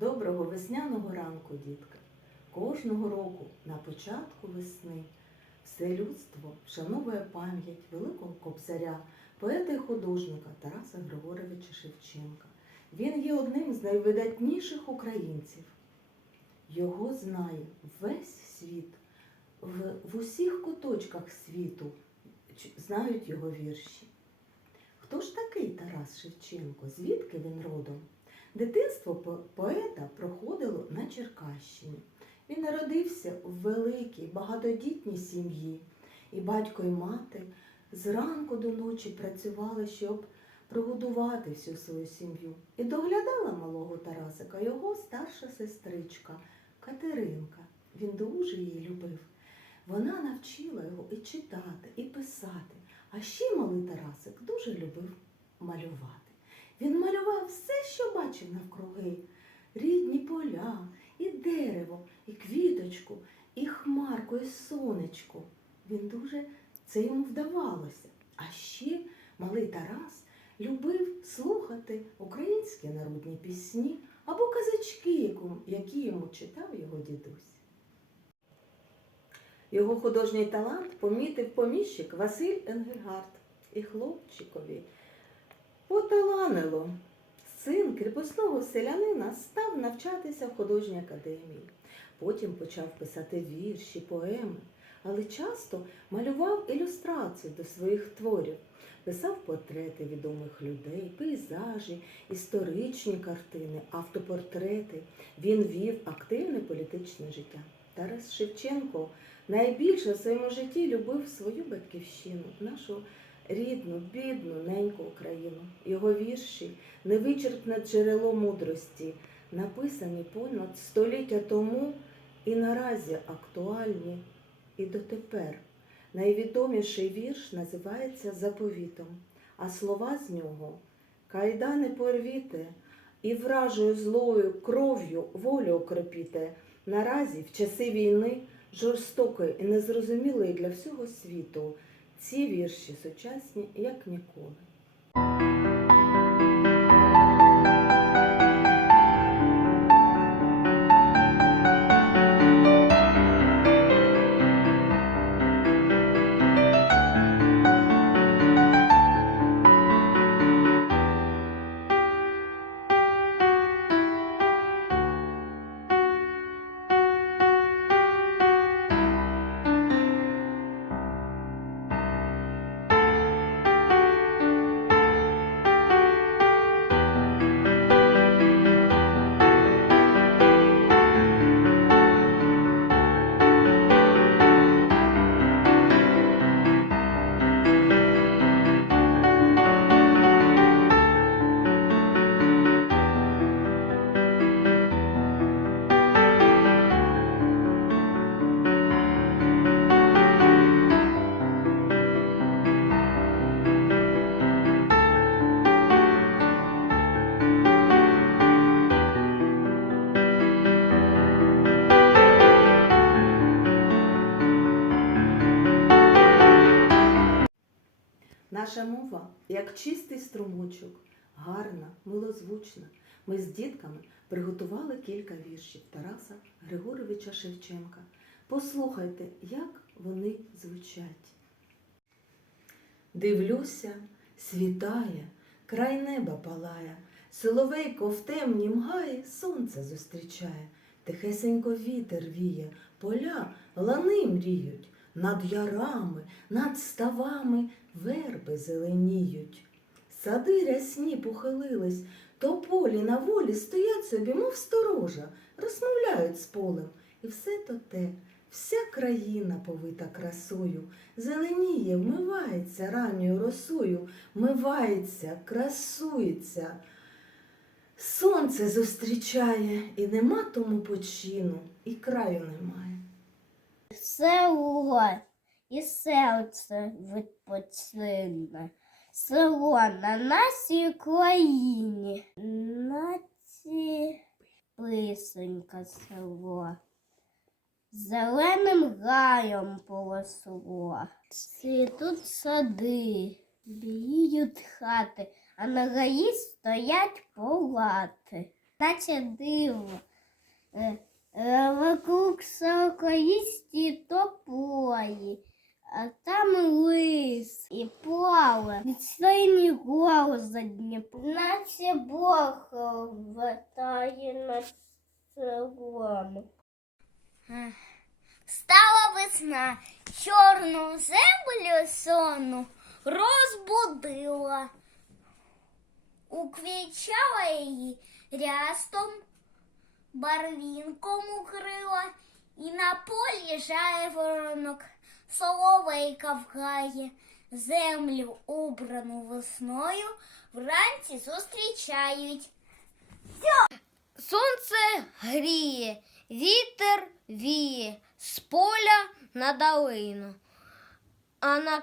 Доброго весняного ранку, дітка. Кожного року на початку весни все людство вшановує пам'ять великого кобзаря, поета і художника Тараса Григоровича Шевченка. Він є одним з найвидатніших українців. Його знає весь світ. В, в усіх куточках світу знають його вірші. Хто ж такий Тарас Шевченко? Звідки він родом? Дитинство поета проходило на Черкащині. Він народився в великій багатодітній сім'ї, і батько і мати зранку до ночі працювали, щоб прогодувати всю свою сім'ю. І доглядала малого Тарасика його старша сестричка Катеринка. Він дуже її любив. Вона навчила його і читати, і писати. А ще малий Тарасик дуже любив малювати. Він малював все, що бачив навкруги. Рідні поля, і дерево, і квіточку, і хмарку, і сонечко. Він дуже це йому вдавалося. А ще малий Тарас любив слухати українські народні пісні або казачки, які йому читав його дідусь. Його художній талант помітив поміщик Василь Енгельгард і хлопчикові поталанило. Син кріпосного селянина став навчатися в художній академії. Потім почав писати вірші, поеми, але часто малював ілюстрації до своїх творів, писав портрети відомих людей, пейзажі, історичні картини, автопортрети. Він вів активне політичне життя. Тарас Шевченко найбільше в своєму житті любив свою батьківщину, нашу рідну, бідну, неньку Україну. Його вірші невичерпне джерело мудрості, написані понад століття тому і наразі актуальні і дотепер. Найвідоміший вірш називається Заповітом, а слова з нього Кайдани порвіте і вражою злою кров'ю волю окропіте. Наразі, в часи війни, жорстокої і незрозумілої для всього світу, ці вірші сучасні як ніколи. Наша мова як чистий струмочок, гарна, милозвучна. Ми з дітками приготували кілька віршів Тараса Григоровича Шевченка. Послухайте, як вони звучать. Дивлюся, світає, край неба палає, соловейко в темнім мгає, сонце зустрічає, тихесенько вітер віє, поля лани мріють, над ярами, над ставами верби зеленіють. Сади рясні похилились, то полі на волі стоять собі, мов сторожа, розмовляють з полем. І все то те, вся країна повита красою, зеленіє, вмивається ранньою росою, вмивається, красується. Сонце зустрічає, і нема тому почину, і краю немає. Село і серце відпочине. Село на нашій країні. Наці писонька село. Зеленим гаєм поросло. Цвітуть сади, біють хати, а на гаї стоять палати. наче диво. Е, е, Вокруг Стала весна, чорну землю сонну розбудила. Уквічала її рястом, барвінком укрила, і на полі жає воронок, соловейка вгає, землю убрану весною вранці зустрічають. Сонце гріє, вітер віє з поля на долину, а, на,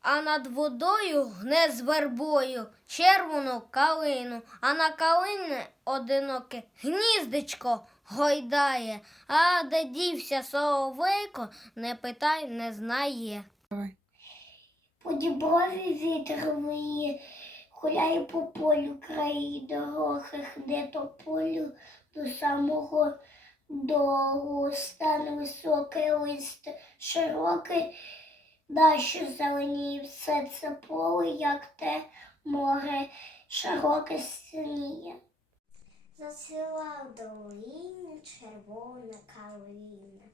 а над водою гне з вербою червону калину, а на калині одиноке гніздечко гойдає, а де дівся соловейко, не питай, не знає. По діброві вітер виє, гуляє по полю краї дороги, де то полю до самого дорогу. Стан високий лист широкий, далі зеленіє все це поле, як те море широке синіє. Засила в долині червона калина,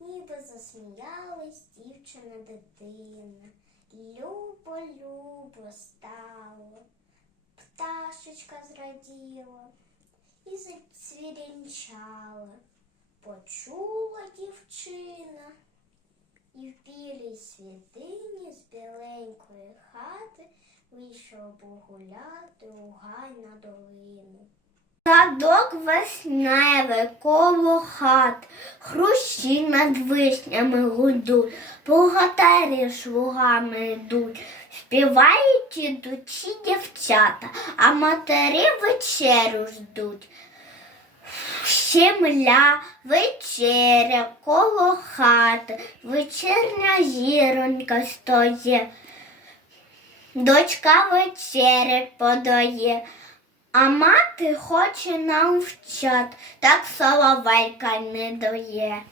ніби засміялась дівчина дитина. Любо, любо стало, пташечка зраділа і зацвірінчала. Почула дівчина, і в білій світині з біленької хати вийшов погуляти у гай на долину. Садок весневий коло хат, хрущі над вишнями гудуть, богатирі ж лугами йдуть, співають ідучі дівчата, а матері вечерю ждуть. Щемля, вечеря, коло хати, вечірня зіронька стоє. Дочка вечеря подає, а мати хоче навчати, так соловейка не дає.